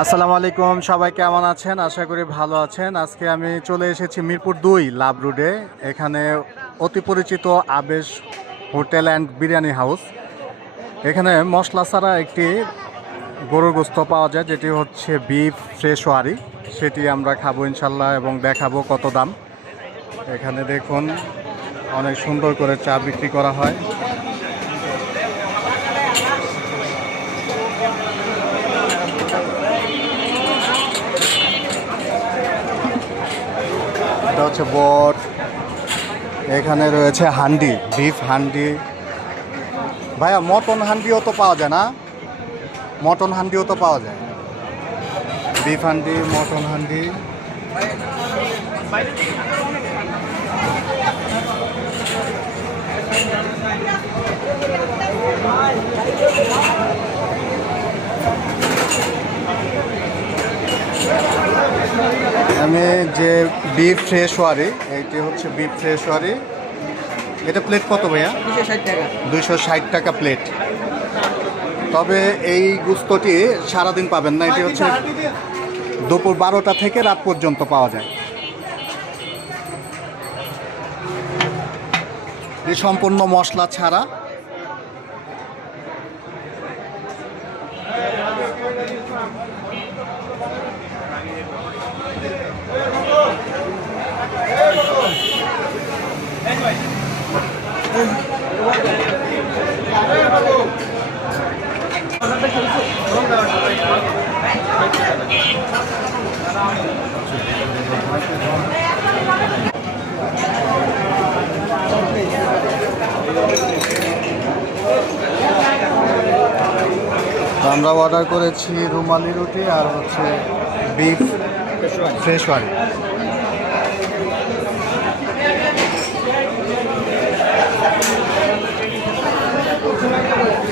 আসসালামু আলাইকুম, সবাই কেমন আছেন? আশা করি ভালো আছেন। আজকে আমি চলে এসেছি মিরপুর 2 লাভ রোডে। এখানে অতি পরিচিত আবেশ হোটেল অ্যান্ড বিরিয়ানি হাউস। এখানে মশলা ছাড়া একটি গরুর গোস্ত পাওয়া যায়, যেটি হচ্ছে বিফ ফ্রেশওয়ারি। সেটি আমরা খাবো ইনশাল্লাহ এবং দেখাবো কত দাম। এখানে দেখুন অনেক সুন্দর করে চা বিক্রি করা হয়। এটা হচ্ছে বট। এখানে রয়েছে হান্ডি, বিফ হান্ডি। ভাইয়া মটন হান্ডিও তো পাওয়া যায় না? মটন হান্ডিও তো পাওয়া যায়। Beef handi, mutton handi. আমি যে বিফ ফ্রেশওয়ারি, এইটি হচ্ছে বিফ ফ্রেশওয়ারি। এটা প্লেট কত ভাইয়া? 260 টাকা। 260 টাকা প্লেট। তবে এই গুস্তটি সারাদিন পাবেন না, এটি হচ্ছে দুপুর 12টা থেকে রাত পর্যন্ত পাওয়া যায়। এই সম্পূর্ণ মশলা ছাড়া। আমরা অর্ডার করেছি রুমালি রুটি আর হচ্ছে বিফ ফ্রেশওয়ারি।